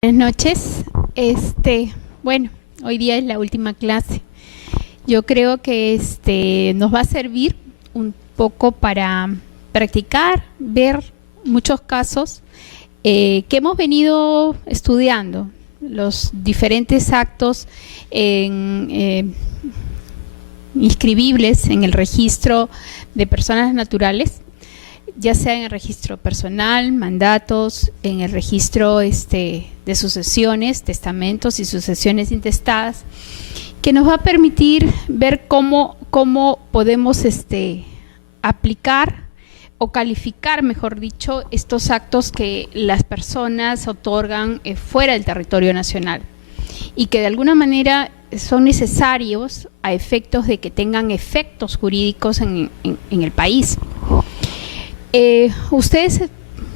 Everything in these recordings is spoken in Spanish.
Buenas noches. Bueno, hoy día es la última clase. Yo creo que nos va a servir un poco para practicar, ver muchos casos que hemos venido estudiando, los diferentes actos inscribibles en el registro de personas naturales, ya sea en el registro personal, mandatos, en el registro de sucesiones, testamentos y sucesiones intestadas, que nos va a permitir ver cómo podemos aplicar o calificar, mejor dicho, estos actos que las personas otorgan fuera del territorio nacional y que de alguna manera son necesarios a efectos de que tengan efectos jurídicos en el país. Ustedes,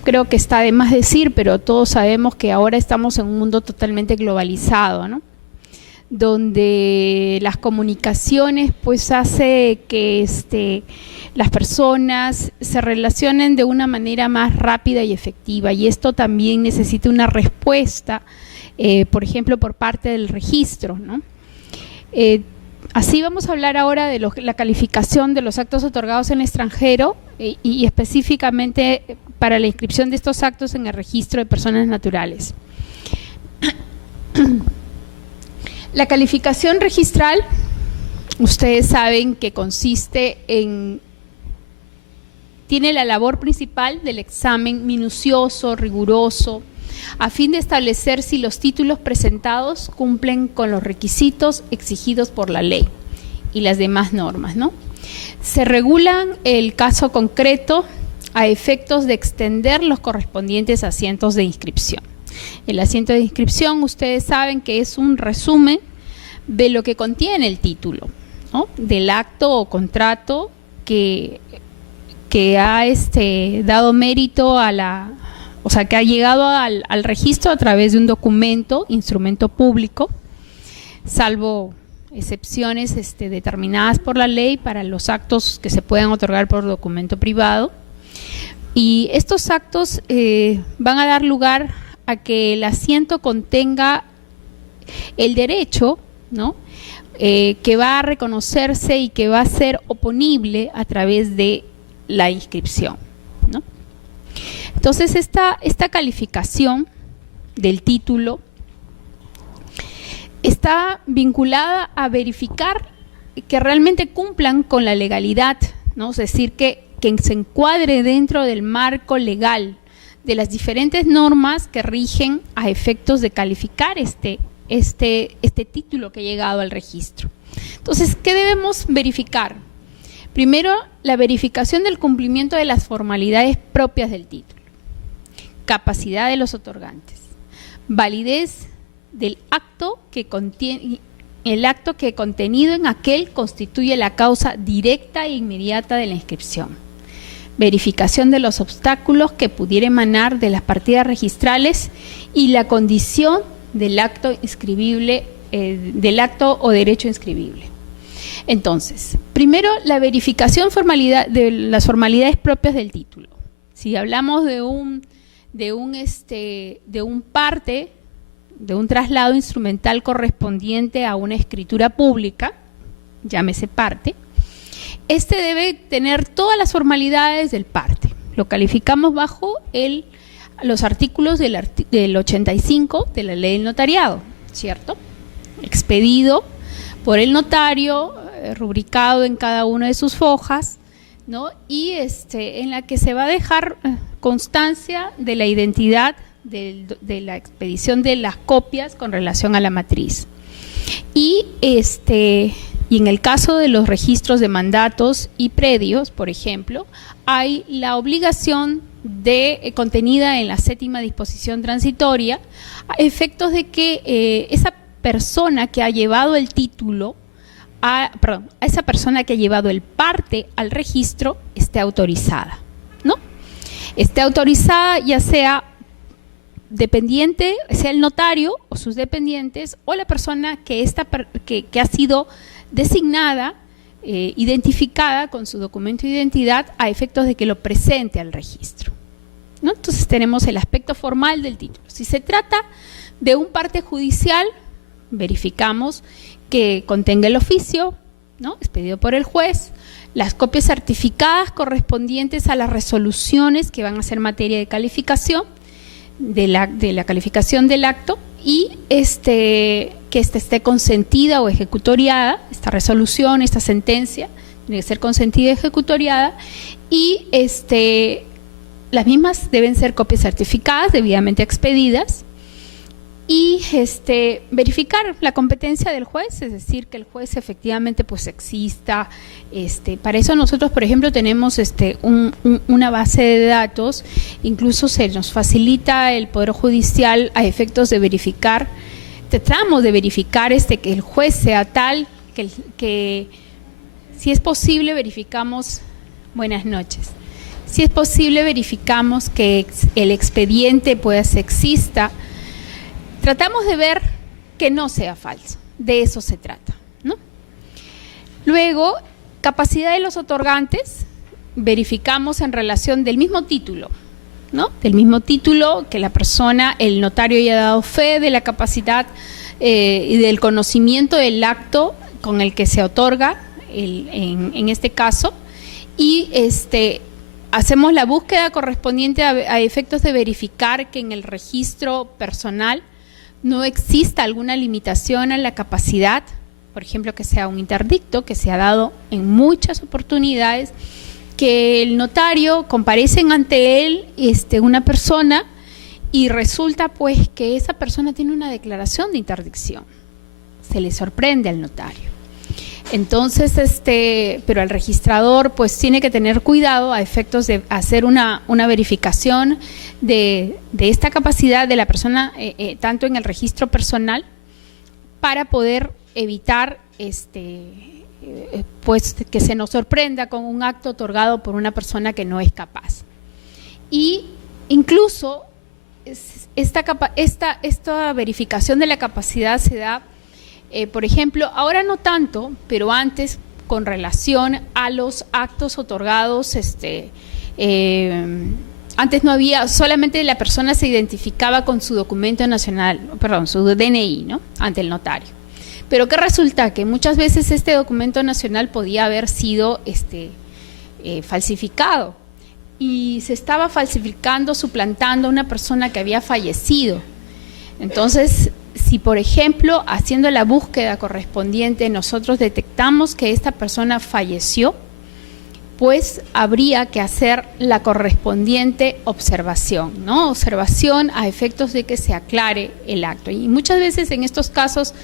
creo que está de más decir, pero todos sabemos que ahora estamos en un mundo totalmente globalizado, ¿no? Donde las comunicaciones pues hace que las personas se relacionen de una manera más rápida y efectiva, y esto también necesita una respuesta, por ejemplo, por parte del registro, ¿no? Así vamos a hablar ahora de la calificación de los actos otorgados en el extranjero y específicamente para la inscripción de estos actos en el registro de personas naturales. La calificación registral, ustedes saben que tiene la labor principal del examen minucioso, riguroso, a fin de establecer si los títulos presentados cumplen con los requisitos exigidos por la ley y las demás normas, ¿no? Se regulan el caso concreto a efectos de extender los correspondientes asientos de inscripción. El asiento de inscripción, ustedes saben que es un resumen de lo que contiene el título, ¿no? Del acto o contrato que ha dado mérito que ha llegado al registro a través de un documento, instrumento público, salvo excepciones determinadas por la ley para los actos que se puedan otorgar por documento privado. Y estos actos van a dar lugar a que el asiento contenga el derecho, ¿no? Que va a reconocerse y que va a ser oponible a través de la inscripción, ¿no? Entonces, esta calificación del título está vinculada a verificar que realmente cumplan con la legalidad, ¿no? Es decir, que se encuadre dentro del marco legal de las diferentes normas que rigen a efectos de calificar este título que ha llegado al registro. Entonces, ¿qué debemos verificar? Primero, la verificación del cumplimiento de las formalidades propias del título, capacidad de los otorgantes, validez del acto que contiene, el acto que contenido en aquel constituye la causa directa e inmediata de la inscripción, verificación de los obstáculos que pudiera emanar de las partidas registrales y la condición del acto inscribible, del acto o derecho inscribible. Entonces, primero, la verificación de las formalidades propias del título. Si hablamos de un traslado instrumental correspondiente a una escritura pública, llámese parte, debe tener todas las formalidades del parte. Lo calificamos bajo los artículos del 85 de la ley del notariado, ¿cierto? Expedido por el notario, rubricado en cada una de sus fojas, ¿no? Y en la que se va a dejar constancia de la identidad de la expedición de las copias con relación a la matriz. Y en el caso de los registros de mandatos y predios, por ejemplo, hay la obligación contenida en la 7ª disposición transitoria a efectos de que esa persona que ha llevado el título, a esa persona que ha llevado el parte al registro esté autorizada, ¿no? Esté autorizada, ya sea dependiente, sea el notario o sus dependientes, o la persona que ha sido designada, identificada con su documento de identidad a efectos de que lo presente al registro, ¿no? Entonces tenemos el aspecto formal del título. Si se trata de un parte judicial, verificamos que contenga el oficio, ¿no?, expedido por el juez, las copias certificadas correspondientes a las resoluciones que van a ser materia de calificación, de la calificación del acto, y que esté consentida o ejecutoriada, esta resolución, esta sentencia, tiene que ser consentida y ejecutoriada, y las mismas deben ser copias certificadas, debidamente expedidas, y verificar la competencia del juez, es decir, que el juez efectivamente pues exista. Para eso nosotros, por ejemplo, tenemos una base de datos, incluso se nos facilita el Poder Judicial a efectos de verificar, tratamos de verificar que el juez sea tal, que si es posible verificamos, buenas noches, si es posible verificamos que el expediente pues exista. Tratamos de ver que no sea falso, de eso se trata, ¿no? Luego, capacidad de los otorgantes, verificamos en relación del mismo título, ¿no?, del mismo título que la persona, el notario haya dado fe de la capacidad y del conocimiento del acto con el que se otorga, en este caso, y hacemos la búsqueda correspondiente a efectos de verificar que en el registro personal no exista alguna limitación a la capacidad, por ejemplo, que sea un interdicto, que se ha dado en muchas oportunidades, que el notario comparecen ante él una persona y resulta pues que esa persona tiene una declaración de interdicción. Se le sorprende al notario. Entonces, pero el registrador pues tiene que tener cuidado a efectos de hacer una verificación de esta capacidad de la persona, tanto en el registro personal, para poder evitar pues que se nos sorprenda con un acto otorgado por una persona que no es capaz. Y incluso esta verificación de la capacidad se da, por ejemplo, ahora no tanto, pero antes, con relación a los actos otorgados, antes no había, solamente la persona se identificaba con su documento nacional, perdón, su DNI, ¿no?, ante el notario. Pero ¿qué resulta? Que muchas veces este documento nacional podía haber sido falsificado, y se estaba falsificando, suplantando a una persona que había fallecido. Entonces, si por ejemplo, haciendo la búsqueda correspondiente, nosotros detectamos que esta persona falleció, pues habría que hacer la correspondiente observación, ¿no? Observación a efectos de que se aclare el acto. Y muchas veces en estos casos,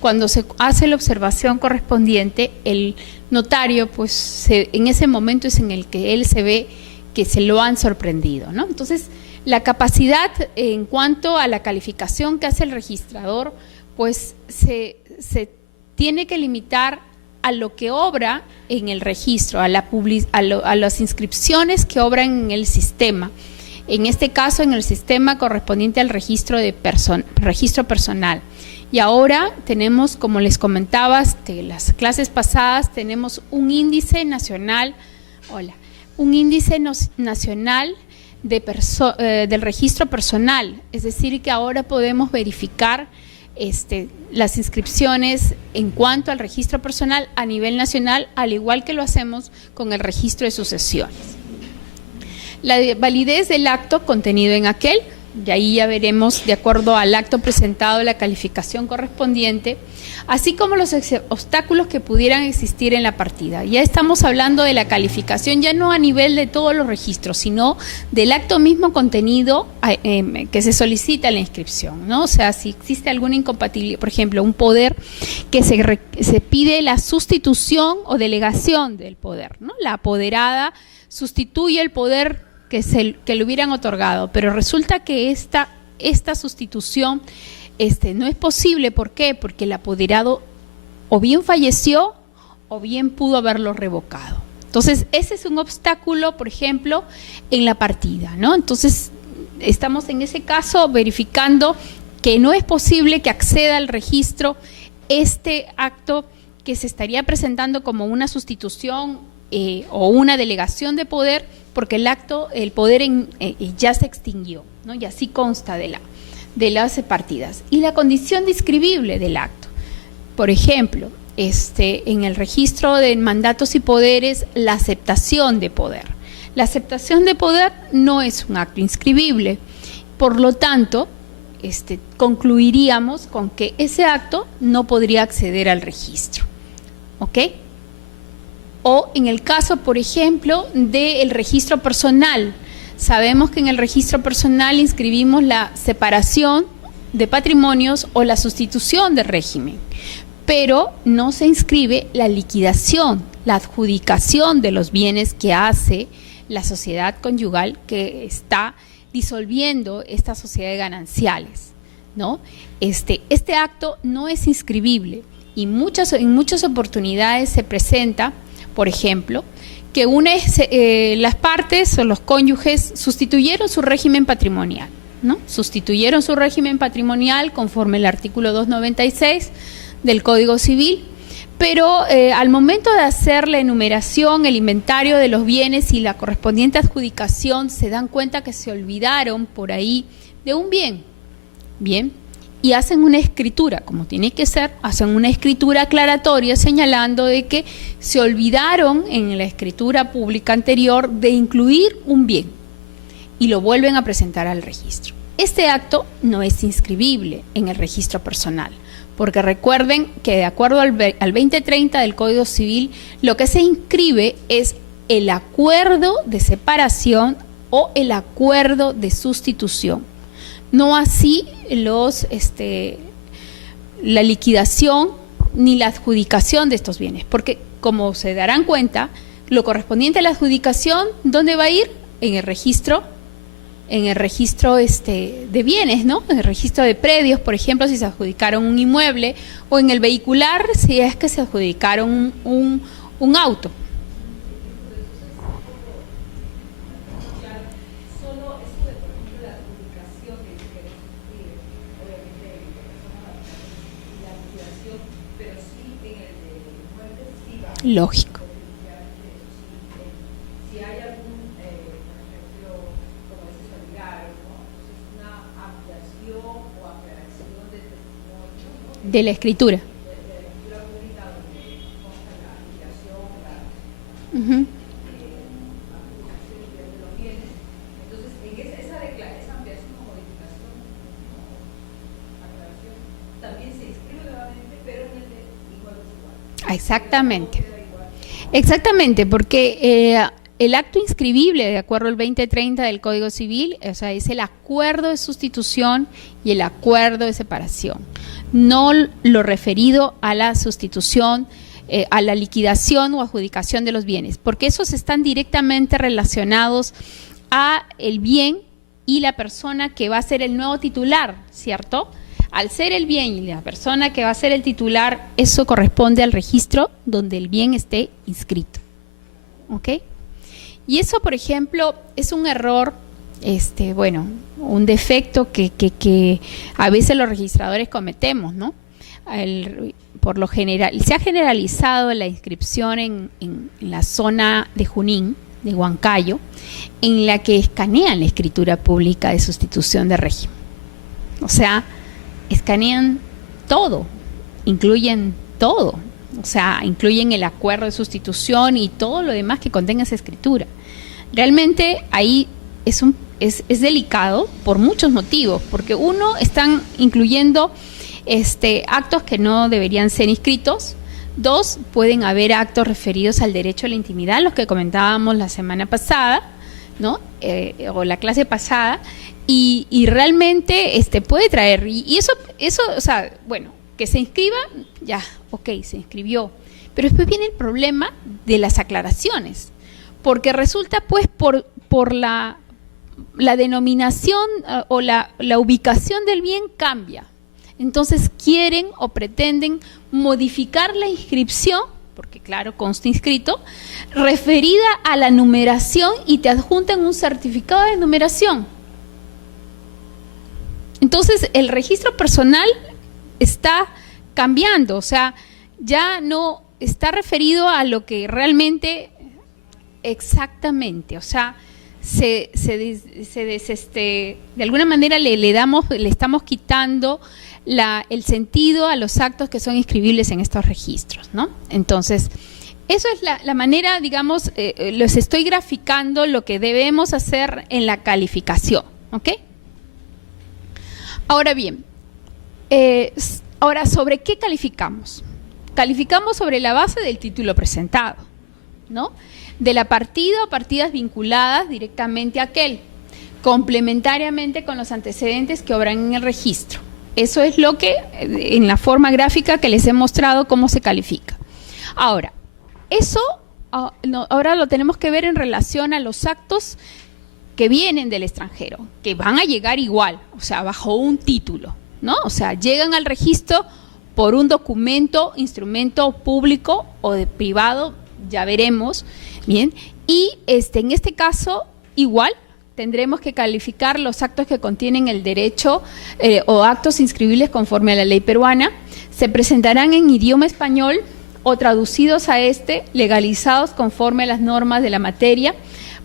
cuando se hace la observación correspondiente, el notario, pues en ese momento es en el que él se ve que se lo han sorprendido, ¿no? Entonces, la capacidad en cuanto a la calificación que hace el registrador, pues se tiene que limitar a lo que obra en el registro, a las inscripciones que obran en el sistema. En este caso, en el sistema correspondiente al registro personal. Y ahora tenemos, como les comentaba de las clases pasadas, tenemos un índice nacional, nacional del registro personal, es decir, que ahora podemos verificar las inscripciones en cuanto al registro personal a nivel nacional, al igual que lo hacemos con el registro de sucesiones. La validez del acto contenido en aquel, y ahí ya veremos, de acuerdo al acto presentado, la calificación correspondiente, así como los obstáculos que pudieran existir en la partida. Ya estamos hablando de la calificación, ya no a nivel de todos los registros, sino del acto mismo contenido que se solicita la inscripción, ¿no? O sea, si existe alguna incompatibilidad, por ejemplo, un poder que se pide la sustitución o delegación del poder, ¿no? La apoderada sustituye el poder que le hubieran otorgado, pero resulta que esta sustitución no es posible. ¿Por qué? Porque el apoderado o bien falleció o bien pudo haberlo revocado. Entonces, ese es un obstáculo, por ejemplo, en la partida, ¿no? Entonces, estamos en ese caso verificando que no es posible que acceda al registro este acto que se estaría presentando como una sustitución o una delegación de poder, porque el poder ya se extinguió, ¿no? Y así consta de las partidas. Y la condición de inscribible del acto. Por ejemplo, en el registro de mandatos y poderes, la aceptación de poder. La aceptación de poder no es un acto inscribible. Por lo tanto, concluiríamos con que ese acto no podría acceder al registro. ¿Ok? O en el caso, por ejemplo, del registro personal. Sabemos que en el registro personal inscribimos la separación de patrimonios o la sustitución de régimen, pero no se inscribe la liquidación, la adjudicación de los bienes que hace la sociedad conyugal que está disolviendo esta sociedad de gananciales, ¿no? Este acto no es inscribible y en muchas oportunidades se presenta, por ejemplo, que las partes o los cónyuges sustituyeron su régimen patrimonial, ¿no? Sustituyeron su régimen patrimonial conforme el artículo 296 del Código Civil, pero al momento de hacer la enumeración, el inventario de los bienes y la correspondiente adjudicación, se dan cuenta que se olvidaron por ahí de un bien, y hacen una escritura, como tiene que ser, hacen una escritura aclaratoria señalando de que se olvidaron en la escritura pública anterior de incluir un bien y lo vuelven a presentar al registro. Este acto no es inscribible en el registro personal, porque recuerden que de acuerdo al 2030 del Código Civil, lo que se inscribe es el acuerdo de separación o el acuerdo de sustitución. No así la liquidación ni la adjudicación de estos bienes, porque como se darán cuenta, lo correspondiente a la adjudicación, ¿dónde va a ir? En el registro de bienes, ¿no? En el registro de predios, por ejemplo, si se adjudicaron un inmueble, o en el vehicular, si es que se adjudicaron un auto. Lógico. Si hay algún, por ejemplo, como dice Solidario, ¿no? Entonces una ampliación o aclaración del testimonio, ¿no? De la escritura. De la escritura pública donde consta la liquidación, la adjudicación de los bienes. Entonces, en esa ampliación o modificación, aclaración, también se inscribe nuevamente, pero en el de igual o igual. Exactamente. Exactamente, porque el acto inscribible, de acuerdo al 2030 del Código Civil, o sea, es el acuerdo de sustitución y el acuerdo de separación, no lo referido a la sustitución, a la liquidación o adjudicación de los bienes, porque esos están directamente relacionados a el bien y la persona que va a ser el nuevo titular, ¿cierto? Al ser el bien y la persona que va a ser el titular, eso corresponde al registro donde el bien esté inscrito. ¿Ok? Y eso, por ejemplo, es un error, un defecto que a veces los registradores cometemos, ¿no? Por lo general, se ha generalizado la inscripción en la zona de Junín, de Huancayo, en la que escanean la escritura pública de sustitución de régimen. O sea, escanean todo, incluyen todo, o sea, incluyen el acuerdo de sustitución y todo lo demás que contenga esa escritura. Realmente ahí es delicado por muchos motivos, porque uno, están incluyendo actos que no deberían ser inscritos. Dos, pueden haber actos referidos al derecho a la intimidad, los que comentábamos la semana pasada, ¿no? O la clase pasada, y realmente puede traer, y eso, o sea, bueno, que se inscriba, ya, ok, se inscribió, pero después viene el problema de las aclaraciones, porque resulta pues por la denominación o la ubicación del bien cambia, entonces quieren o pretenden modificar la inscripción, porque claro, consta inscrito, referida a la numeración y te adjuntan un certificado de numeración. Entonces, el registro personal está cambiando, o sea, ya no está referido a lo que realmente exactamente, o sea, de alguna manera le estamos quitando el sentido a los actos que son inscribibles en estos registros, ¿no? Entonces, eso es la manera, digamos, les estoy graficando lo que debemos hacer en la calificación, ¿ok? Ahora bien, ¿sobre qué calificamos? Calificamos sobre la base del título presentado, ¿no? De la partida o partidas vinculadas directamente a aquel, complementariamente con los antecedentes que obran en el registro. Eso es lo que, en la forma gráfica que les he mostrado, cómo se califica. Ahora, eso ahora lo tenemos que ver en relación a los actos que vienen del extranjero, que van a llegar igual, o sea, bajo un título, ¿no? O sea, llegan al registro por un documento, instrumento público o de privado, ya veremos, bien, y en este caso igual tendremos que calificar los actos que contienen el derecho o actos inscribibles conforme a la ley peruana, se presentarán en idioma español o traducidos a legalizados conforme a las normas de la materia.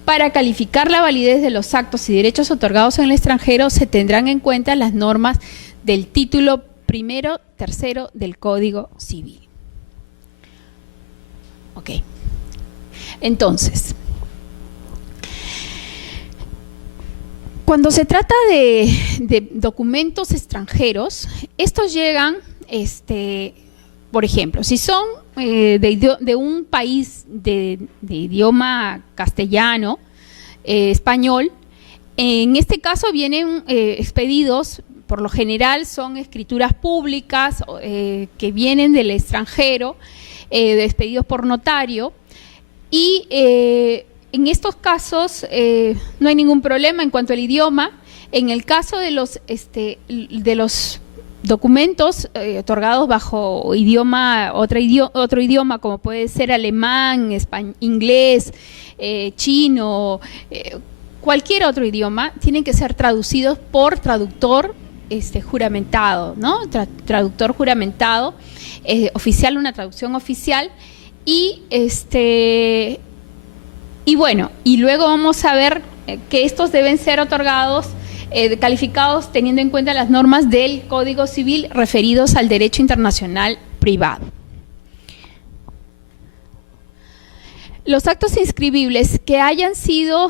Para calificar la validez de los actos y derechos otorgados en el extranjero se tendrán en cuenta las normas del título primero, tercero del Código Civil. Ok. Entonces, cuando se trata de documentos extranjeros, estos llegan, por ejemplo, si son de un país de idioma castellano, español, en este caso vienen expedidos, por lo general son escrituras públicas que vienen del extranjero, expedidos por notario, y en estos casos no hay ningún problema en cuanto al idioma. En el caso de los documentos otorgados bajo otro idioma, como puede ser alemán, inglés, chino, cualquier otro idioma, tienen que ser traducidos por traductor juramentado, ¿no? Traductor juramentado, oficial, una traducción oficial, y bueno, y luego vamos a ver que estos deben ser otorgados, calificados teniendo en cuenta las normas del Código Civil referidos al derecho internacional privado. Los actos inscribibles que hayan sido,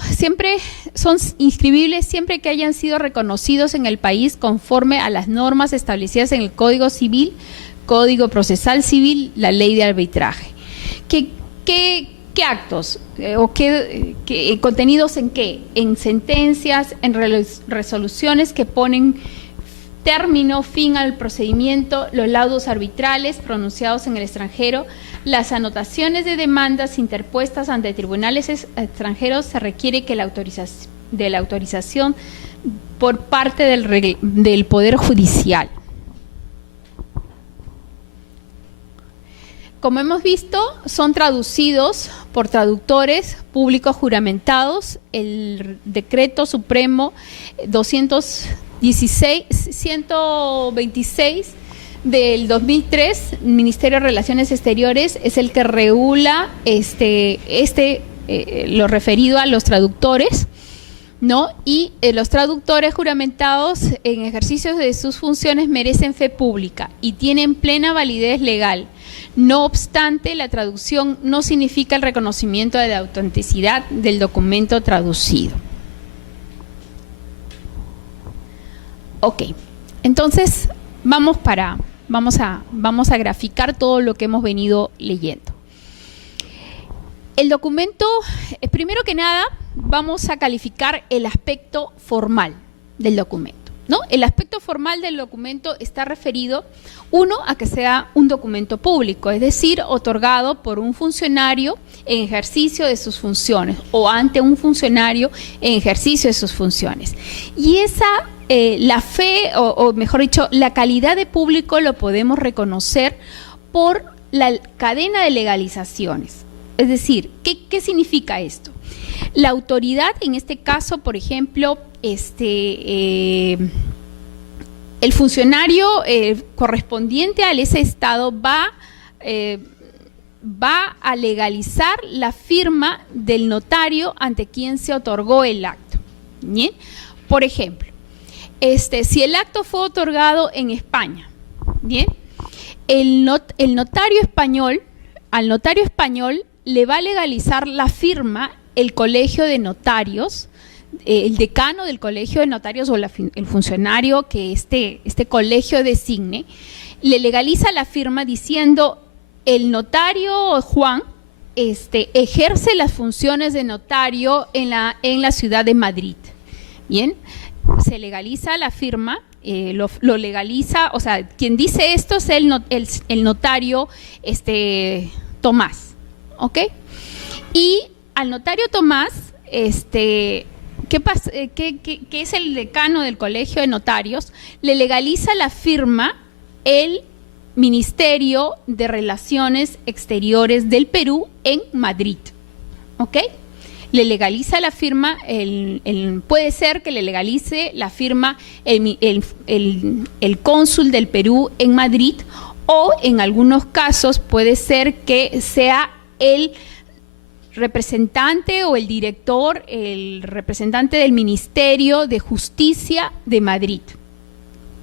son inscribibles siempre que hayan sido reconocidos en el país conforme a las normas establecidas en el Código Civil, Código Procesal Civil, la Ley de Arbitraje. ¿Qué actos? ¿Contenidos en qué? En sentencias, en resoluciones que ponen término, fin al procedimiento, los laudos arbitrales pronunciados en el extranjero, las anotaciones de demandas interpuestas ante tribunales extranjeros. Se requiere que la autorización por parte del Poder Judicial. Como hemos visto, son traducidos por traductores públicos juramentados. El Decreto Supremo 126 del 2003, Ministerio de Relaciones Exteriores, es el que regula lo referido a los traductores, ¿no? Y los traductores juramentados en ejercicio de sus funciones merecen fe pública y tienen plena validez legal. No obstante, la traducción no significa el reconocimiento de la autenticidad del documento traducido. Ok, entonces vamos a graficar todo lo que hemos venido leyendo. El documento, primero que nada, vamos a calificar el aspecto formal del documento, ¿no? El aspecto formal del documento está referido, uno, a que sea un documento público, es decir, otorgado por un funcionario en ejercicio de sus funciones o ante un funcionario en ejercicio de sus funciones. Y la fe, o mejor dicho, la calidad de público lo podemos reconocer por la cadena de legalizaciones. Es decir, ¿qué significa esto? La autoridad, en este caso, por ejemplo, el funcionario correspondiente a ese estado va va a legalizar la firma del notario ante quien se otorgó el acto. ¿Bien? Por ejemplo, si el acto fue otorgado en España, ¿bien? El notario español, al notario español le va a legalizar la firma el colegio de notarios, el decano del colegio de notarios o el funcionario que este colegio designe, le legaliza la firma diciendo: el notario Juan ejerce las funciones de notario en la ciudad de Madrid. Bien, se legaliza la firma, lo legaliza, o sea, quien dice esto es el notario Tomás, ¿ok? Y al notario Tomás, que es el decano del colegio de notarios, le legaliza la firma el Ministerio de Relaciones Exteriores del Perú en Madrid, ¿ok? Le legaliza la firma, puede ser que le legalice la firma el cónsul del Perú en Madrid, o en algunos casos puede ser que sea el representante o el director, el representante del Ministerio de Justicia de Madrid,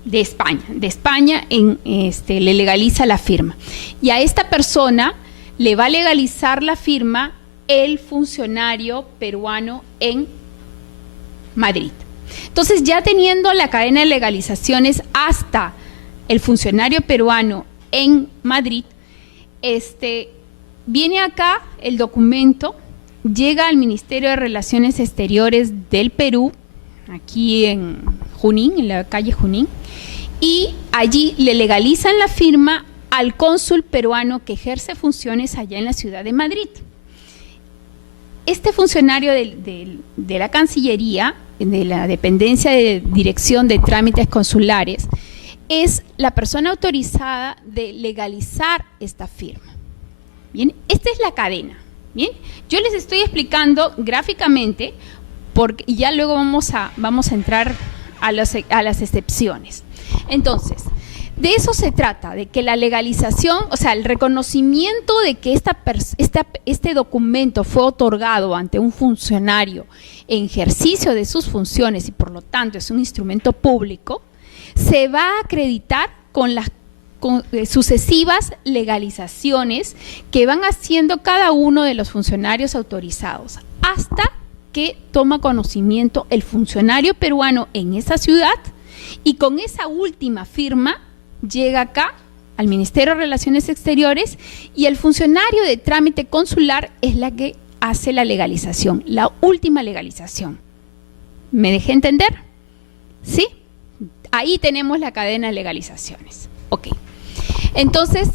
de España le legaliza la firma. Y a esta persona le va a legalizar la firma el funcionario peruano en Madrid. Entonces, ya teniendo la cadena de legalizaciones hasta el funcionario peruano en Madrid, viene acá el documento, llega al Ministerio de Relaciones Exteriores del Perú, aquí en Junín, en la calle Junín, y allí le legalizan la firma al cónsul peruano que ejerce funciones allá en la ciudad de Madrid. Este funcionario de la Cancillería, de la Dependencia de Dirección de Trámites Consulares, es la persona autorizada de legalizar esta firma. Bien, esta es la cadena. Bien, yo les estoy explicando gráficamente, porque ya luego vamos a entrar a las excepciones. Entonces, de eso se trata, de que la legalización, o sea, el reconocimiento de que este documento fue otorgado ante un funcionario en ejercicio de sus funciones y por lo tanto es un instrumento público, se va a acreditar con las sucesivas legalizaciones que van haciendo cada uno de los funcionarios autorizados, hasta que toma conocimiento el funcionario peruano en esa ciudad, y con esa última firma llega acá al Ministerio de Relaciones Exteriores, y el funcionario de trámite consular es la que hace la legalización, la última legalización. ¿Me dejé entender? ¿Sí? Ahí tenemos la cadena de legalizaciones. Ok. Entonces,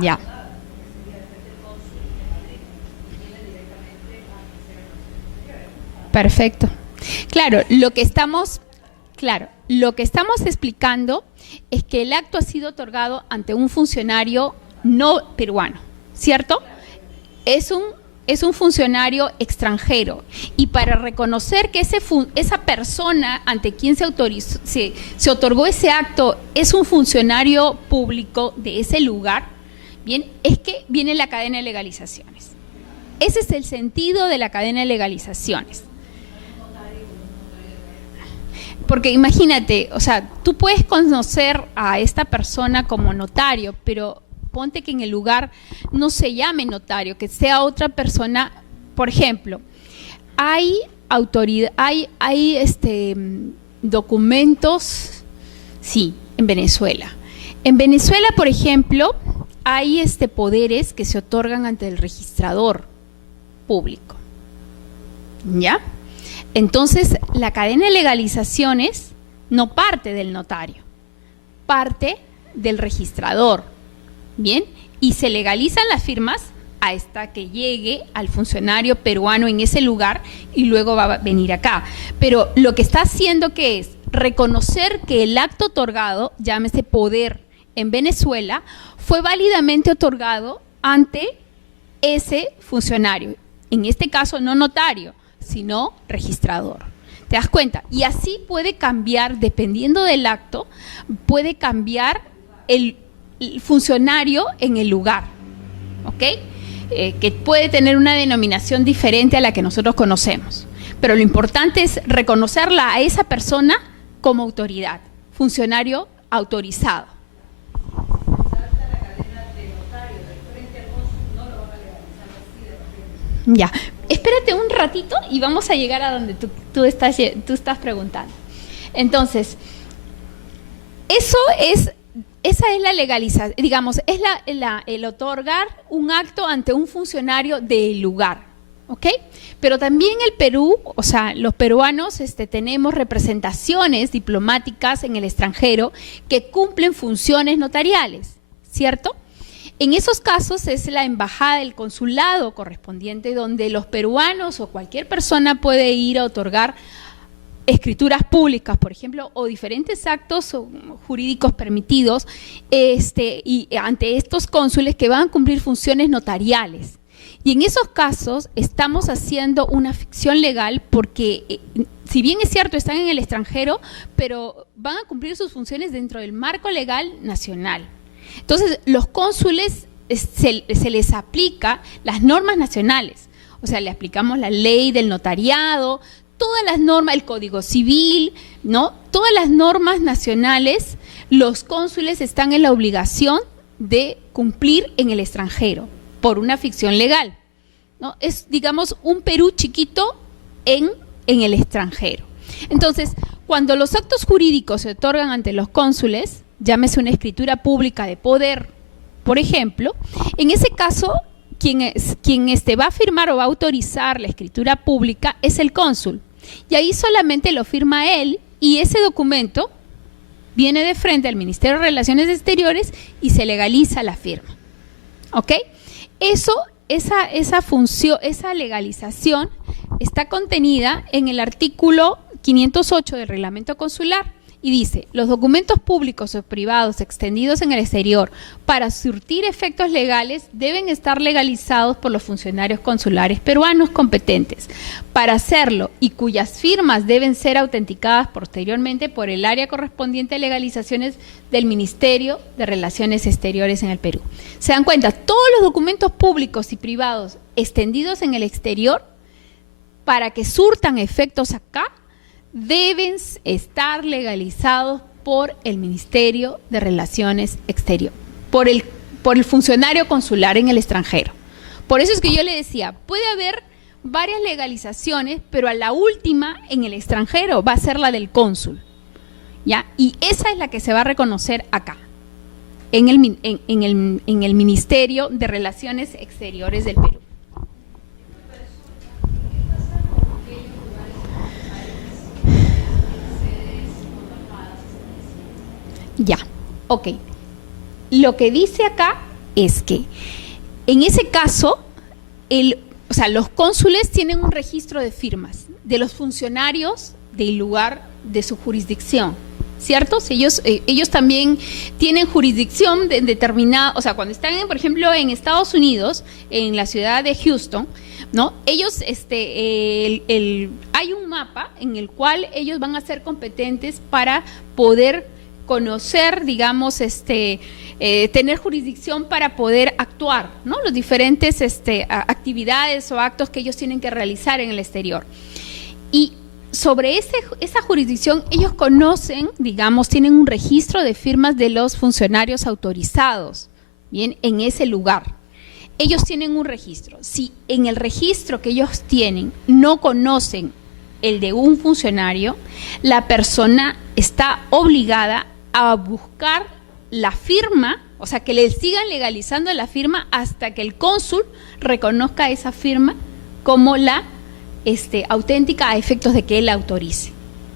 ya. Perfecto. Claro, lo que estamos explicando es que el acto ha sido otorgado ante un funcionario no peruano, ¿cierto? Es un funcionario extranjero, y para reconocer que esa persona ante quien se otorgó ese acto es un funcionario público de ese lugar, bien, es que viene la cadena de legalizaciones. Ese es el sentido de la cadena de legalizaciones. Porque imagínate, o sea, tú puedes conocer a esta persona como notario, pero ponte que en el lugar no se llame notario, que sea otra persona. Por ejemplo, hay documentos, sí, en Venezuela. En Venezuela, por ejemplo, hay poderes que se otorgan ante el registrador público, ¿ya? Entonces, la cadena de legalizaciones no parte del notario, parte del registrador, ¿bien? Y se legalizan las firmas hasta que llegue al funcionario peruano en ese lugar y luego va a venir acá. Pero lo que está haciendo que es reconocer que el acto otorgado, llámese poder en Venezuela, fue válidamente otorgado ante ese funcionario. En este caso no notario, sino registrador. ¿Te das cuenta? Y así puede cambiar, dependiendo del acto, puede cambiar el funcionario en el lugar, ¿ok? Que puede tener una denominación diferente a la que nosotros conocemos. Pero lo importante es reconocerla a esa persona como autoridad, funcionario autorizado. Ya, espérate un ratito y vamos a llegar a donde tú estás preguntando. Entonces, esa es la legalización, digamos, es el otorgar un acto ante un funcionario del lugar, ¿ok? Pero también el Perú, o sea, los peruanos tenemos representaciones diplomáticas en el extranjero que cumplen funciones notariales, ¿cierto? En esos casos es la embajada, el consulado correspondiente donde los peruanos o cualquier persona puede ir a otorgar escrituras públicas, por ejemplo, o diferentes actos jurídicos permitidos y ante estos cónsules que van a cumplir funciones notariales. Y en esos casos estamos haciendo una ficción legal porque, si bien es cierto, están en el extranjero, pero van a cumplir sus funciones dentro del marco legal nacional. Entonces, los cónsules se les aplica las normas nacionales, o sea, le aplicamos la ley del notariado, todas las normas, el Código Civil, ¿no? Todas las normas nacionales, los cónsules están en la obligación de cumplir en el extranjero por una ficción legal, ¿no? Es, digamos, un Perú chiquito en el extranjero. Entonces, cuando los actos jurídicos se otorgan ante los cónsules, llámese una escritura pública de poder, por ejemplo, en ese caso, quien va a firmar o va a autorizar la escritura pública es el cónsul. Y ahí solamente lo firma él y ese documento viene de frente al Ministerio de Relaciones Exteriores y se legaliza la firma. ¿Ok? Esa función, esa legalización está contenida en el artículo 508 del Reglamento Consular. Y dice, los documentos públicos o privados extendidos en el exterior para surtir efectos legales deben estar legalizados por los funcionarios consulares peruanos competentes para hacerlo y cuyas firmas deben ser autenticadas posteriormente por el área correspondiente a legalizaciones del Ministerio de Relaciones Exteriores en el Perú. ¿Se dan cuenta? Todos los documentos públicos y privados extendidos en el exterior para que surtan efectos acá deben estar legalizados por el Ministerio de Relaciones Exteriores, por el funcionario consular en el extranjero. Por eso es que yo le decía, puede haber varias legalizaciones, pero a la última en el extranjero va a ser la del cónsul, ¿ya? Y esa es la que se va a reconocer acá, en el Ministerio de Relaciones Exteriores del Perú. Ya, ok. Lo que dice acá es que en ese caso, los cónsules tienen un registro de firmas de los funcionarios del lugar de su jurisdicción, ¿cierto? Si ellos también tienen jurisdicción de determinada, o sea, cuando están, por ejemplo, en Estados Unidos, en la ciudad de Houston, ¿no? Ellos, hay un mapa en el cual ellos van a ser competentes para poder conocer, digamos, tener jurisdicción para poder actuar, ¿no? Los diferentes actividades o actos que ellos tienen que realizar en el exterior. Y sobre esa jurisdicción ellos conocen, digamos, tienen un registro de firmas de los funcionarios autorizados, bien, en ese lugar. Ellos tienen un registro. Si en el registro que ellos tienen no conocen el de un funcionario, la persona está obligada a buscar la firma, o sea, que le sigan legalizando la firma hasta que el cónsul reconozca esa firma como la auténtica a efectos de que él la autorice.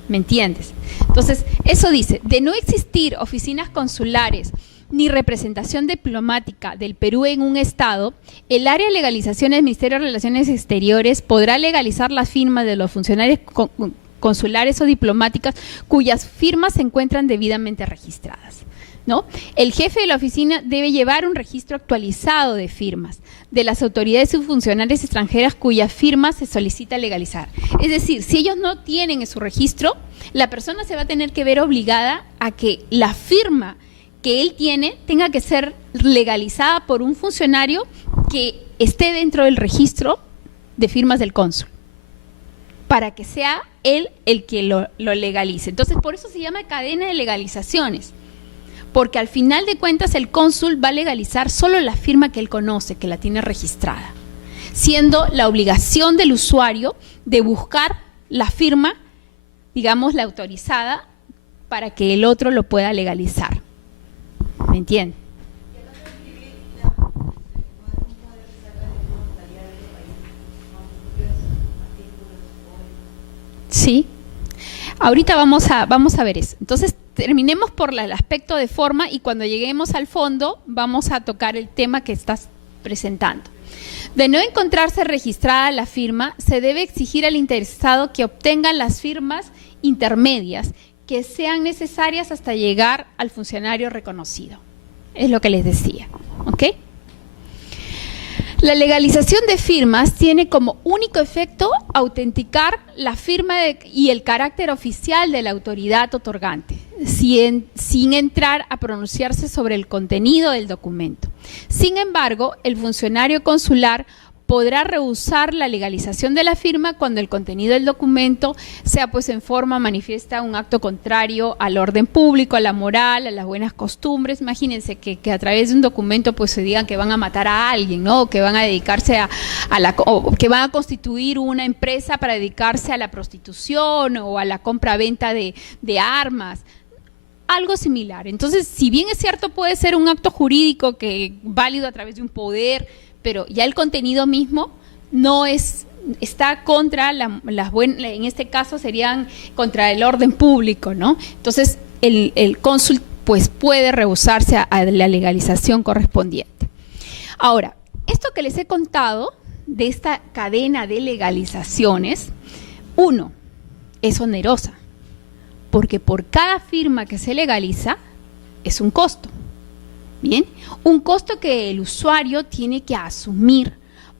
¿Me entiendes? Entonces, eso dice, de no existir oficinas consulares ni representación diplomática del Perú en un estado, el área de legalización del Ministerio de Relaciones Exteriores podrá legalizar las firmas de los funcionarios consulares o diplomáticas cuyas firmas se encuentran debidamente registradas. ¿no? El jefe de la oficina debe llevar un registro actualizado de firmas de las autoridades y funcionarios extranjeras cuyas firmas se solicita legalizar. Es decir, si ellos no tienen en su registro, la persona se va a tener que ver obligada a que la firma que él tiene tenga que ser legalizada por un funcionario que esté dentro del registro de firmas del cónsul, para que sea él el que lo legalice. Entonces, por eso se llama cadena de legalizaciones, porque al final de cuentas el cónsul va a legalizar solo la firma que él conoce, que la tiene registrada, siendo la obligación del usuario de buscar la firma, digamos, la autorizada, para que el otro lo pueda legalizar. ¿Me entienden? Sí. Ahorita vamos a ver eso. Entonces, terminemos por el aspecto de forma y cuando lleguemos al fondo vamos a tocar el tema que estás presentando. De no encontrarse registrada la firma, se debe exigir al interesado que obtenga las firmas intermedias que sean necesarias hasta llegar al funcionario reconocido. Es lo que les decía, ¿ok? La legalización de firmas tiene como único efecto autenticar la firma y el carácter oficial de la autoridad otorgante, sin entrar a pronunciarse sobre el contenido del documento. Sin embargo, el funcionario consular podrá rehusar la legalización de la firma cuando el contenido del documento sea pues en forma manifiesta un acto contrario al orden público, a la moral, a las buenas costumbres. Imagínense que a través de un documento pues se digan que van a matar a alguien, ¿no? O que van a dedicarse o que van a constituir una empresa para dedicarse a la prostitución o a la compra-venta de armas. Algo similar. Entonces, si bien es cierto, puede ser un acto jurídico que válido a través de un poder, pero ya el contenido mismo no está contra en este caso serían contra el orden público, ¿no? Entonces, el cónsul pues puede rehusarse a la legalización correspondiente. Ahora, esto que les he contado de esta cadena de legalizaciones, uno, es onerosa, porque por cada firma que se legaliza es un costo. Bien, un costo que el usuario tiene que asumir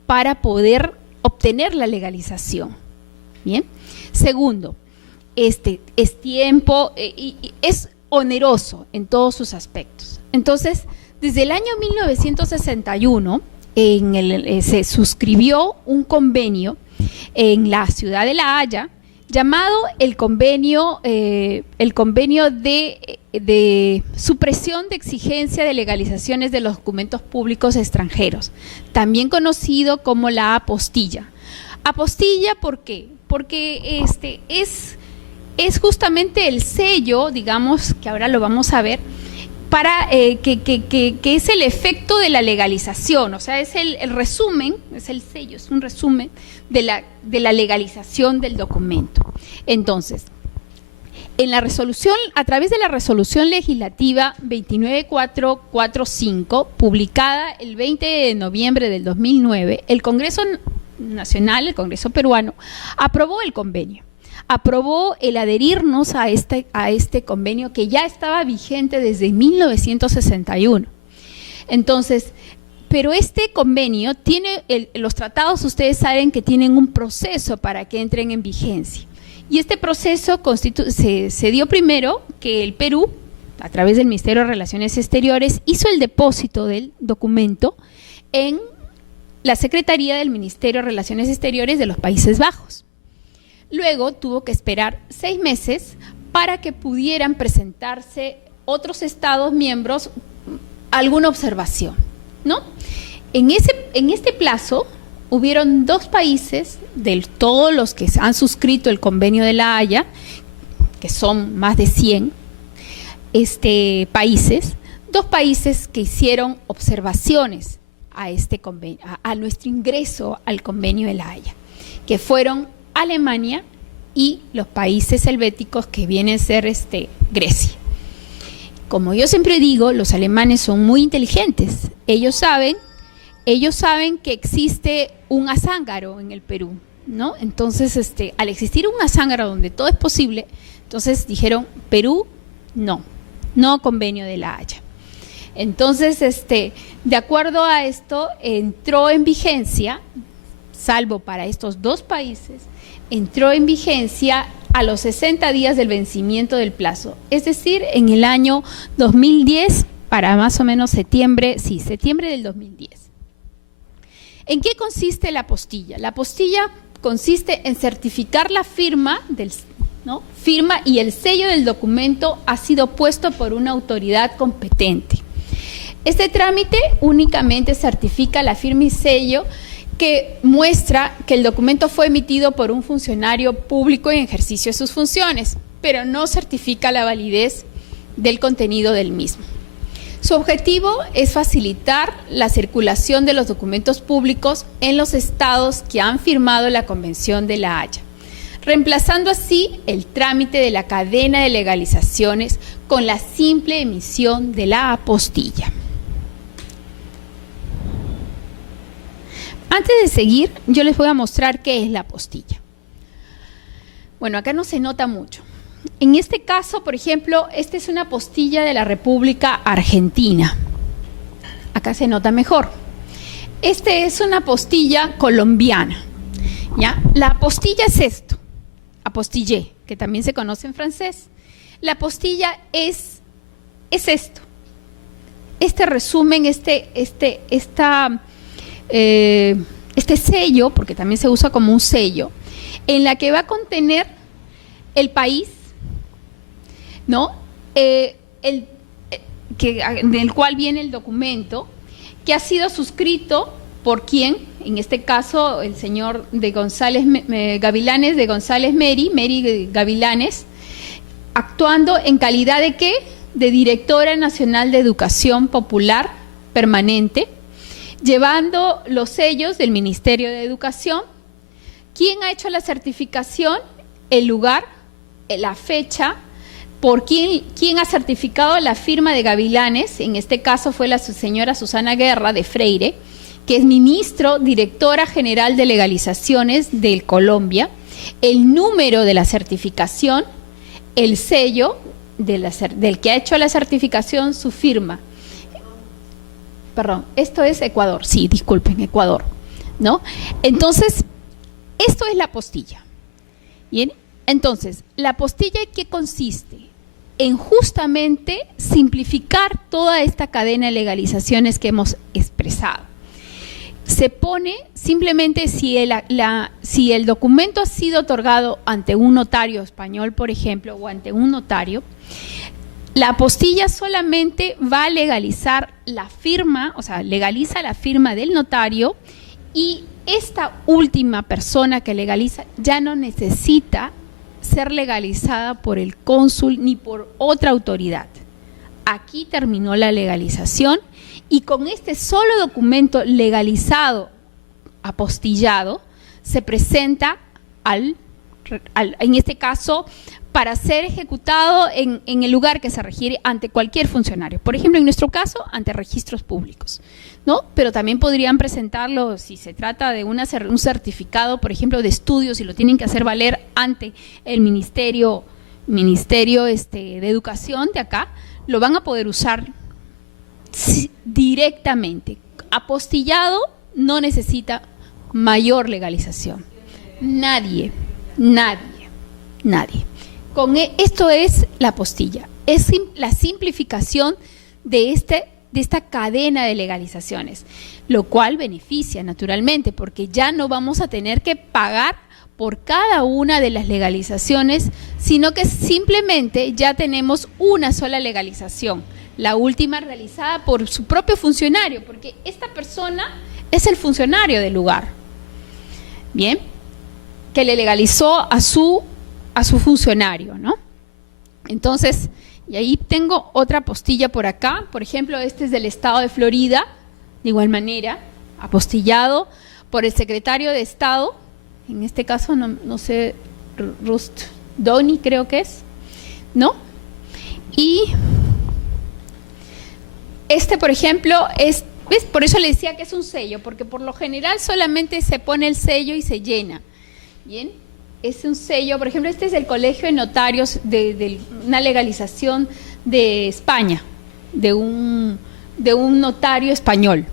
para poder obtener la legalización. Bien, segundo, es tiempo y es oneroso en todos sus aspectos. Entonces, desde el año 1961 se suscribió un convenio en la ciudad de La Haya llamado el convenio de supresión de exigencia de legalizaciones de los documentos públicos extranjeros, también conocido como la apostilla. Apostilla, ¿por qué? Porque es justamente el sello, digamos, que ahora lo vamos a ver, para que es el efecto de la legalización, o sea, es el resumen, es el sello, es un resumen de la legalización del documento. Entonces, en la resolución, a través de la resolución legislativa 29445, publicada el 20 de noviembre del 2009, el Congreso Nacional, el Congreso peruano, aprobó el convenio. Aprobó el adherirnos a este convenio que ya estaba vigente desde 1961. Entonces, pero este convenio tiene, los tratados ustedes saben que tienen un proceso para que entren en vigencia. Y este proceso se dio primero que el Perú, a través del Ministerio de Relaciones Exteriores, hizo el depósito del documento en la Secretaría del Ministerio de Relaciones Exteriores de los Países Bajos. Luego tuvo que esperar 6 meses para que pudieran presentarse otros estados miembros alguna observación, ¿no? En este plazo hubieron 2 países, de todos los que han suscrito el convenio de La Haya, que son más de 100 países, 2 países que hicieron observaciones a este convenio, a nuestro ingreso al convenio de La Haya, que fueron Alemania y los países helvéticos que vienen a ser Grecia. Como yo siempre digo, los alemanes son muy inteligentes. Ellos saben que existe un azángaro en el Perú, ¿no? Entonces, al existir un azángaro donde todo es posible, entonces dijeron, Perú, no. no Convenio de La Haya. Entonces, de acuerdo a esto, entró en vigencia, salvo para estos dos países, entró en vigencia a los 60 días del vencimiento del plazo, es decir, en el año 2010, para más o menos septiembre del 2010. ¿En qué consiste la apostilla? La apostilla consiste en certificar la firma, firma y el sello del documento ha sido puesto por una autoridad competente. Este trámite únicamente certifica la firma y sello que muestra que el documento fue emitido por un funcionario público en ejercicio de sus funciones, pero no certifica la validez del contenido del mismo. Su objetivo es facilitar la circulación de los documentos públicos en los estados que han firmado la Convención de La Haya, reemplazando así el trámite de la cadena de legalizaciones con la simple emisión de la apostilla. Antes de seguir, yo les voy a mostrar qué es la apostilla. Bueno, acá no se nota mucho. En este caso, por ejemplo, esta es una apostilla de la República Argentina. Acá se nota mejor. Este es una apostilla colombiana, ¿ya? La apostilla es esto, apostillé, que también se conoce en francés. La apostilla es esto. Este resumen, este sello, porque también se usa como un sello, en la que va a contener el país, ¿no? Del cual viene el documento, que ha sido suscrito por quién, en este caso el señor de González Gavilanes, de González Mary Gavilanes, actuando en calidad de ¿qué? De Directora Nacional de Educación Popular Permanente, llevando los sellos del Ministerio de Educación. ¿Quién ha hecho la certificación? El lugar, la fecha, por quién ha certificado la firma de Gavilanes, en este caso fue la señora Susana Guerra de Freire, que es ministro, directora general de legalizaciones del Colombia, el número de la certificación, el sello del que ha hecho la certificación, su firma. Perdón, esto es Ecuador, sí, disculpen, Ecuador, ¿no? Entonces, esto es la apostilla. Bien, entonces, la apostilla ¿en qué consiste? En justamente simplificar toda esta cadena de legalizaciones que hemos expresado. Se pone simplemente si el documento ha sido otorgado ante un notario español, por ejemplo, o ante un notario, la apostilla solamente va a legalizar la firma, o sea, legaliza la firma del notario, y esta última persona que legaliza ya no necesita ser legalizada por el cónsul ni por otra autoridad. Aquí terminó la legalización y con este solo documento legalizado, apostillado, se presenta en este caso, para ser ejecutado en el lugar que se requiere ante cualquier funcionario. Por ejemplo, en nuestro caso, ante registros públicos, ¿no? Pero también podrían presentarlo, si se trata de un certificado, por ejemplo, de estudios, y lo tienen que hacer valer ante el Ministerio de Educación de acá, lo van a poder usar directamente. Apostillado no necesita mayor legalización. Nadie. Esto es la apostilla, es la simplificación de esta cadena de legalizaciones, lo cual beneficia naturalmente, porque ya no vamos a tener que pagar por cada una de las legalizaciones, sino que simplemente ya tenemos una sola legalización, la última realizada por su propio funcionario, porque esta persona es el funcionario del lugar, bien, que le legalizó a su funcionario, ¿no? Entonces, y ahí tengo otra apostilla por acá, por ejemplo, este es del estado de Florida, de igual manera, apostillado por el secretario de Estado, en este caso, no sé, Rust Downey creo que es, ¿no? Y por ejemplo, ¿ves? Por eso le decía que es un sello, porque por lo general solamente se pone el sello y se llena, ¿bien? Es un sello, por ejemplo, este es el Colegio de Notarios de una legalización de España, de un notario español,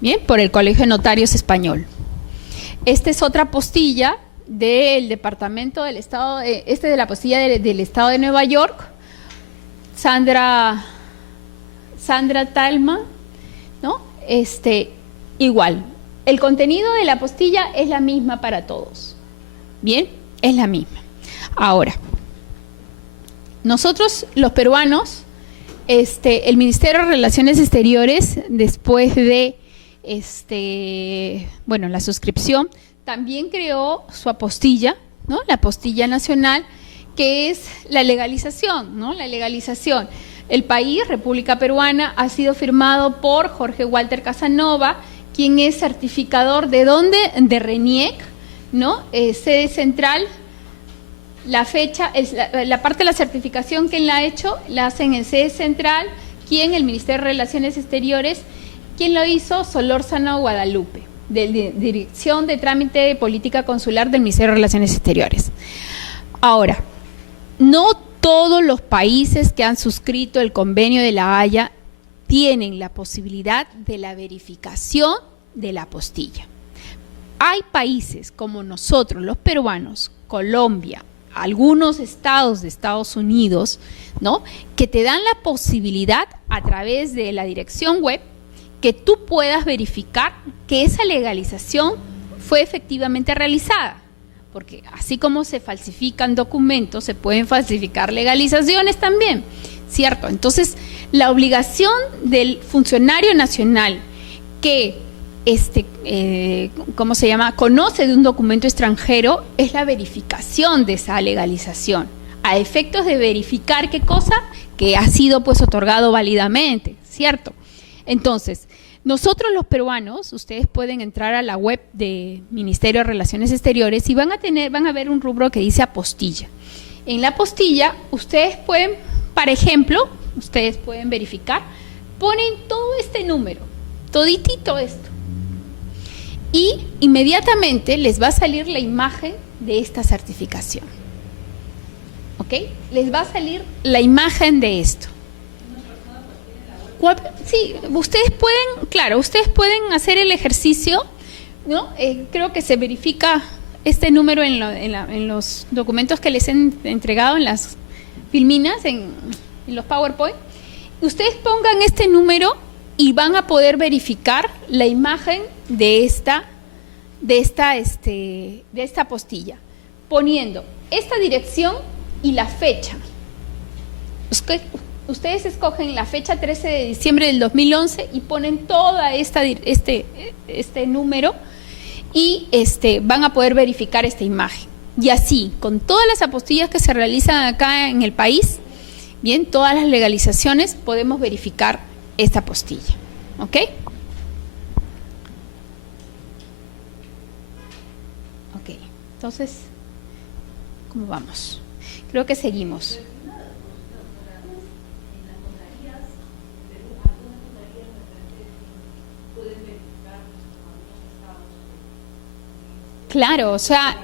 bien, por el Colegio de Notarios Español. Esta es otra apostilla del Departamento del Estado, de la apostilla del Estado de Nueva York, Sandra Talma, ¿no? Igual, el contenido de la apostilla es la misma para todos, bien, es la misma. Ahora, nosotros los peruanos, el Ministerio de Relaciones Exteriores, después de la suscripción, también creó su apostilla, ¿no? La apostilla nacional, que es la legalización, ¿no? La legalización. El país, República Peruana, ha sido firmado por Jorge Walter Casanova, quien es certificador ¿de dónde? De RENIEC, ¿no? Sede central. La fecha, la parte de la certificación que él la ha hecho, la hacen en sede central, quien el Ministerio de Relaciones Exteriores, quien lo hizo, Solórzano Guadalupe, de Dirección de Trámite de Política Consular del Ministerio de Relaciones Exteriores. Ahora, no todos los países que han suscrito el convenio de La Haya tienen la posibilidad de la verificación de la apostilla. Hay países como nosotros, los peruanos, Colombia, algunos estados de Estados Unidos, ¿no?, que te dan la posibilidad a través de la dirección web que tú puedas verificar que esa legalización fue efectivamente realizada. Porque así como se falsifican documentos, se pueden falsificar legalizaciones también, ¿cierto? Entonces, la obligación del funcionario nacional que conoce de un documento extranjero es la verificación de esa legalización, a efectos de verificar qué cosa que ha sido pues otorgado válidamente, ¿cierto? Entonces, nosotros los peruanos, ustedes pueden entrar a la web de Ministerio de Relaciones Exteriores y van a ver un rubro que dice apostilla. En la apostilla, ustedes pueden, por ejemplo, ustedes pueden verificar, ponen todo este número, toditito esto, y inmediatamente les va a salir la imagen de esta certificación. ¿Ok? Les va a salir la imagen de esto. Sí, ustedes pueden hacer el ejercicio, ¿no? Creo que se verifica este número en los documentos que les he entregado, en las filminas, en los PowerPoint. Ustedes pongan este número y van a poder verificar la imagen de esta apostilla, poniendo esta dirección y la fecha. Ustedes escogen la fecha 13 de diciembre del 2011 y ponen toda este número y van a poder verificar esta imagen. Y así, con todas las apostillas que se realizan acá en el país, bien, todas las legalizaciones, podemos verificar esta apostilla. ¿Ok? Ok, entonces, ¿cómo vamos? Creo que seguimos. Claro, o sea,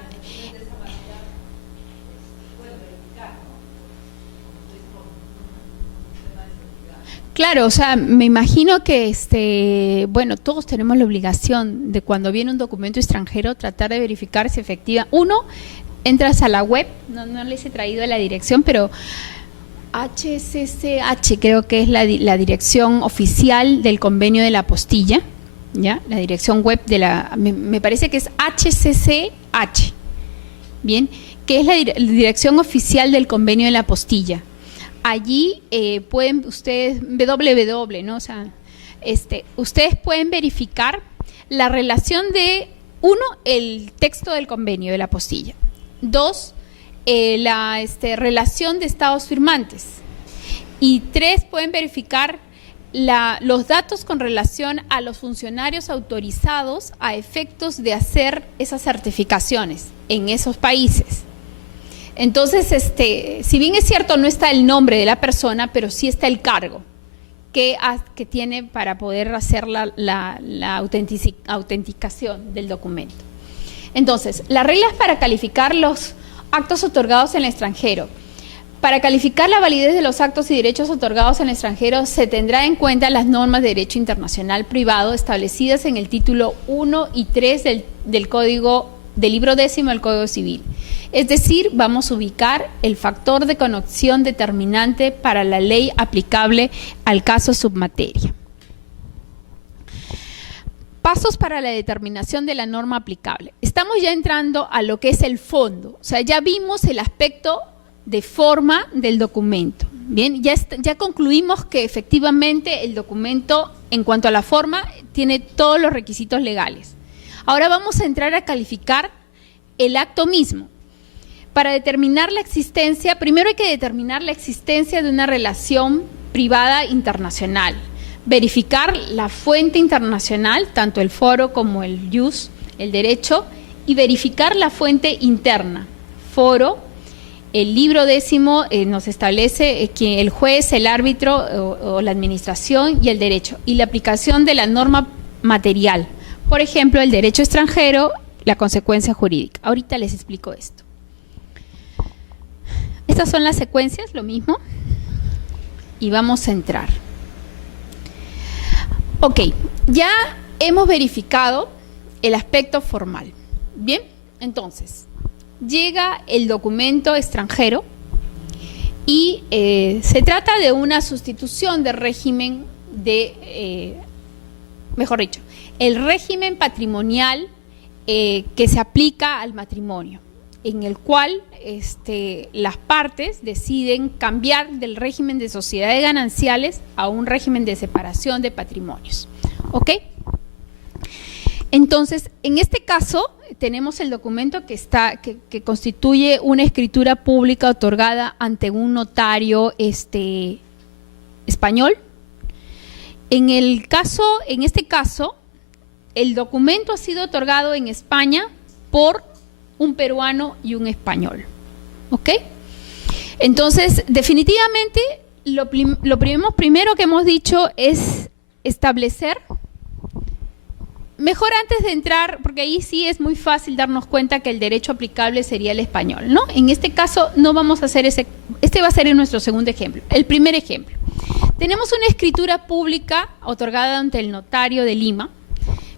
claro, o sea, me imagino que todos tenemos la obligación de cuando viene un documento extranjero tratar de verificar si efectiva. Uno, entras a la web, no les he traído la dirección, pero HCCH creo que es la dirección oficial del convenio de la apostilla. ¿Ya? La dirección web me parece que es HCCH, bien, que es la dirección oficial del convenio de la apostilla. Allí pueden ustedes, ¿no? O sea, ustedes pueden verificar la relación de, uno, el texto del convenio de la apostilla, dos, la relación de estados firmantes, y tres, pueden verificar los datos con relación a los funcionarios autorizados a efectos de hacer esas certificaciones en esos países. Entonces, si bien es cierto, no está el nombre de la persona, pero sí está el cargo que tiene para poder hacer la autenticación del documento. Entonces, las reglas para calificar los actos otorgados en el extranjero. Para calificar la validez de los actos y derechos otorgados en el extranjero se tendrá en cuenta las normas de derecho internacional privado establecidas en el título 1 y 3 del libro 10 del Código Civil. Es decir, vamos a ubicar el factor de conexión determinante para la ley aplicable al caso submateria. Pasos para la determinación de la norma aplicable. Estamos ya entrando a lo que es el fondo, o sea, ya vimos el aspecto de forma del documento. Bien, ya concluimos que efectivamente el documento, en cuanto a la forma, tiene todos los requisitos legales. Ahora vamos a entrar a calificar el acto mismo. Para determinar la existencia, primero hay que determinar la existencia de una relación privada internacional, verificar la fuente internacional, tanto el foro como el jus, el derecho, y verificar la fuente interna, foro. El libro 10 nos establece que el juez, el árbitro o la administración y el derecho, y la aplicación de la norma material. Por ejemplo, el derecho extranjero, la consecuencia jurídica. Ahorita les explico esto. Estas son las secuencias, lo mismo. Y vamos a entrar. Ok, ya hemos verificado el aspecto formal. Bien, entonces, llega el documento extranjero y se trata de una sustitución del régimen mejor dicho, el régimen patrimonial que se aplica al matrimonio, en el cual las partes deciden cambiar del régimen de sociedades gananciales a un régimen de separación de patrimonios. ¿Ok? Entonces, en este caso, tenemos el documento que constituye una escritura pública otorgada ante un notario español. En este caso, el documento ha sido otorgado en España por un peruano y un español. ¿Ok? Entonces, definitivamente, lo primero que hemos dicho es establecer. Mejor antes de entrar, porque ahí sí es muy fácil darnos cuenta que el derecho aplicable sería el español, ¿no? En este caso no vamos a hacer este va a ser en nuestro segundo ejemplo. El primer ejemplo. Tenemos una escritura pública otorgada ante el notario de Lima,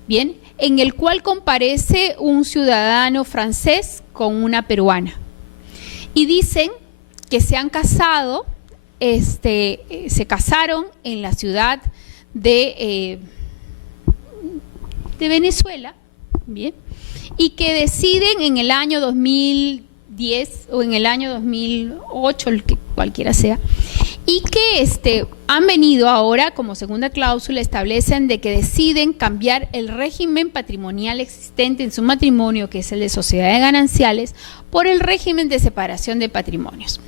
bien, en el cual comparece un ciudadano francés con una peruana. Y dicen que se han casado, se casaron en la ciudad de Venezuela, bien, y que deciden en el año 2010 o en el año 2008, el que cualquiera sea, y que han venido ahora, como segunda cláusula, establecen de que deciden cambiar el régimen patrimonial existente en su matrimonio, que es el de sociedades gananciales, por el régimen de separación de patrimonios.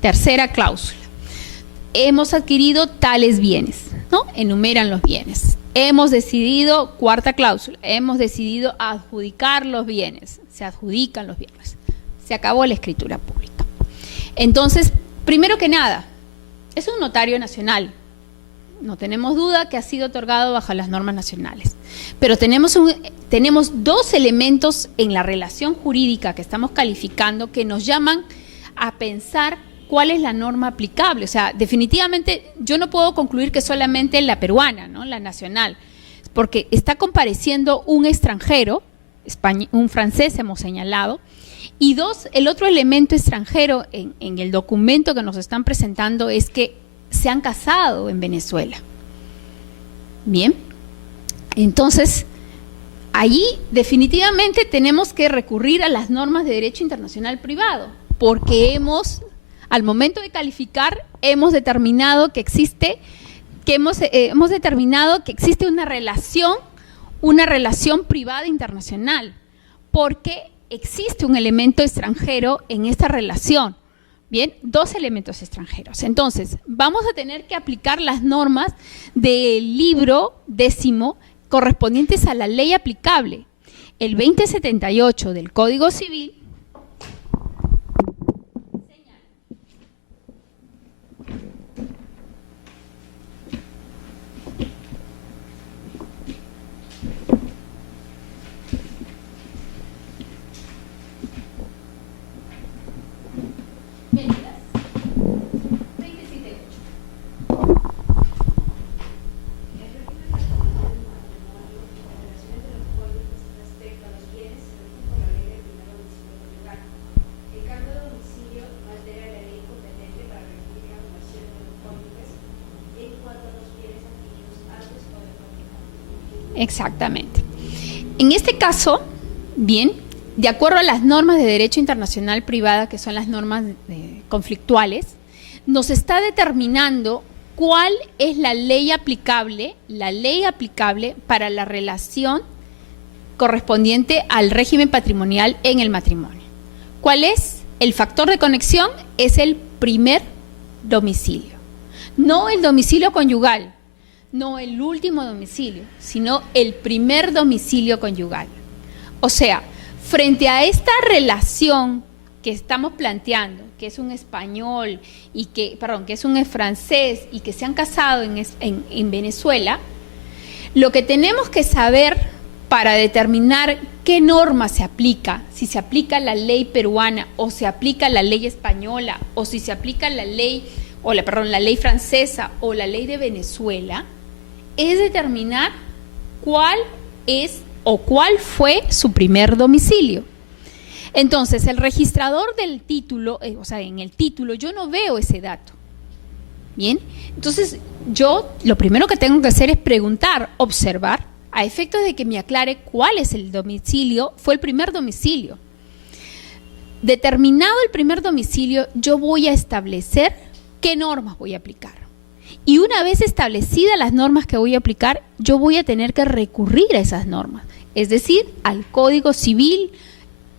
Tercera cláusula. Hemos adquirido tales bienes, ¿no? Enumeran los bienes. Hemos decidido, cuarta cláusula, hemos decidido adjudicar los bienes. Se adjudican los bienes. Se acabó la escritura pública. Entonces, primero que nada, es un notario nacional. No tenemos duda que ha sido otorgado bajo las normas nacionales. Pero tenemos dos elementos en la relación jurídica que estamos calificando que nos llaman a pensar cuál es la norma aplicable. O sea, definitivamente yo no puedo concluir que solamente la peruana, ¿no? La nacional, porque está compareciendo un extranjero, un francés hemos señalado, y dos, el otro elemento extranjero en el documento que nos están presentando es que se han casado en Venezuela. Bien, entonces allí definitivamente tenemos que recurrir a las normas de derecho internacional privado, porque al momento de calificar, hemos determinado que existe una relación privada internacional, porque existe un elemento extranjero en esta relación. Bien, dos elementos extranjeros. Entonces, vamos a tener que aplicar las normas del libro 10 correspondientes a la ley aplicable. El 2078 del Código Civil Exactamente. En este caso, bien, de acuerdo a las normas de derecho internacional privada, que son las normas conflictuales, nos está determinando cuál es la ley aplicable para la relación correspondiente al régimen patrimonial en el matrimonio. ¿Cuál es? El factor de conexión es el primer domicilio, no el domicilio conyugal, no el último domicilio, sino el primer domicilio conyugal. O sea, frente a esta relación que estamos planteando, que es un español y que es un francés y que se han casado en Venezuela, lo que tenemos que saber para determinar qué norma se aplica, si se aplica la ley peruana o se aplica la ley española o si se aplica la ley francesa o la ley de Venezuela, es determinar cuál es o cuál fue su primer domicilio. Entonces, el registrador del título, en el título yo no veo ese dato. Bien, entonces yo lo primero que tengo que hacer es preguntar, observar, a efectos de que me aclare cuál es el domicilio, fue el primer domicilio. Determinado el primer domicilio, yo voy a establecer qué normas voy a aplicar. Y una vez establecidas las normas que voy a aplicar, yo voy a tener que recurrir a esas normas, es decir, al Código Civil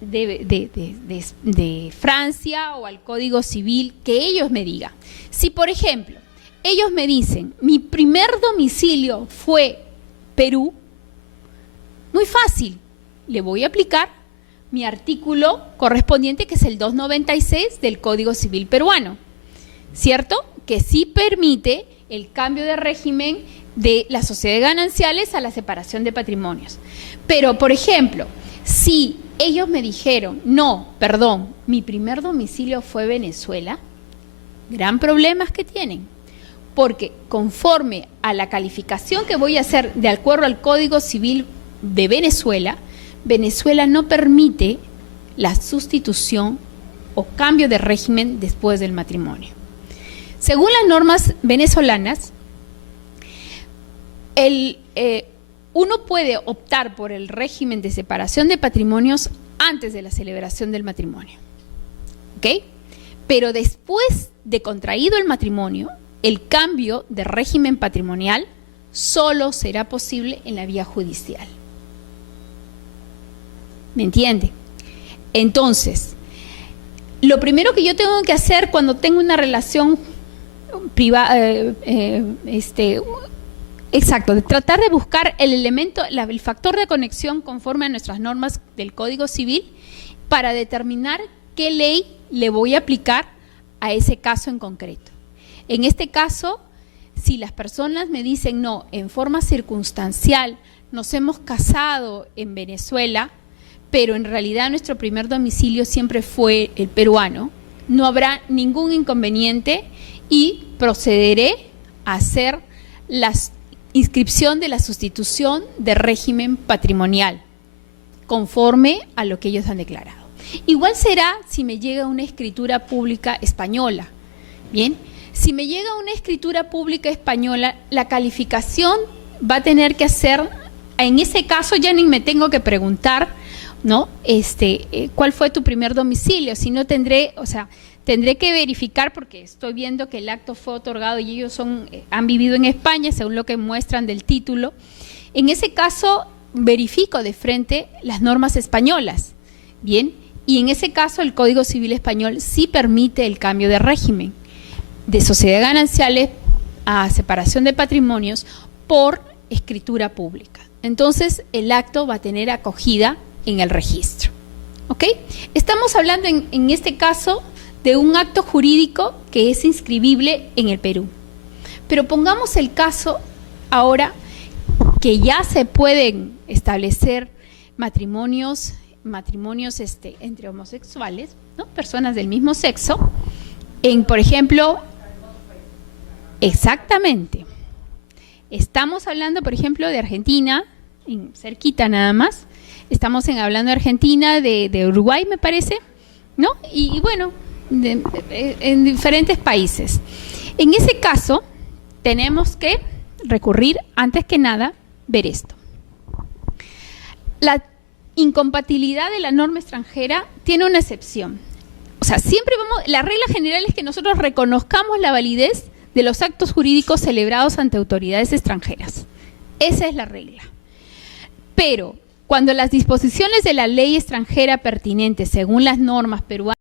de Francia o al Código Civil que ellos me digan. Si, por ejemplo, ellos me dicen, mi primer domicilio fue Perú, muy fácil, le voy a aplicar mi artículo correspondiente, que es el 296 del Código Civil peruano, ¿cierto? Que sí permite el cambio de régimen de las sociedades gananciales a la separación de patrimonios. Pero, por ejemplo, si ellos me dijeron, no, perdón, mi primer domicilio fue Venezuela, gran problema es que tienen, porque conforme a la calificación que voy a hacer de acuerdo al Código Civil de Venezuela, Venezuela no permite la sustitución o cambio de régimen después del matrimonio. Según las normas venezolanas, uno puede optar por el régimen de separación de patrimonios antes de la celebración del matrimonio, ¿ok? Pero después de contraído el matrimonio, el cambio de régimen patrimonial solo será posible en la vía judicial. ¿Me entiende? Entonces, lo primero que yo tengo que hacer cuando tengo una relación privada, de tratar de buscar el elemento, el factor de conexión conforme a nuestras normas del Código Civil para determinar qué ley le voy a aplicar a ese caso en concreto. En este caso, si las personas me dicen, no, en forma circunstancial, nos hemos casado en Venezuela, pero en realidad nuestro primer domicilio siempre fue el peruano, no habrá ningún inconveniente y procederé a hacer la inscripción de la sustitución de régimen patrimonial, conforme a lo que ellos han declarado. Igual será si me llega una escritura pública española. Bien, si me llega una escritura pública española, la calificación va a tener que hacer, en ese caso ya ni me tengo que preguntar, ¿no? ¿Cuál fue tu primer domicilio? Si no tendré que verificar, porque estoy viendo que el acto fue otorgado y ellos han vivido en España, según lo que muestran del título. En ese caso, verifico de frente las normas españolas, ¿bien? Y en ese caso, el Código Civil español sí permite el cambio de régimen de sociedades gananciales a separación de patrimonios por escritura pública. Entonces, el acto va a tener acogida en el registro, ¿ok? Estamos hablando en este caso de un acto jurídico que es inscribible en el Perú. Pero pongamos el caso ahora que ya se pueden establecer matrimonios entre homosexuales, ¿no? Personas del mismo sexo, por ejemplo, exactamente. Estamos hablando, por ejemplo, de Argentina, cerquita nada más. Estamos hablando de Argentina, de Uruguay, me parece, ¿no? Y bueno, en diferentes países. En ese caso, tenemos que recurrir, antes que nada, ver esto. la incompatibilidad de la norma extranjera tiene una excepción. O sea, la regla general es que nosotros reconozcamos la validez de los actos jurídicos celebrados ante autoridades extranjeras. Esa es la regla. Pero cuando las disposiciones de la ley extranjera pertinentes según las normas peruanas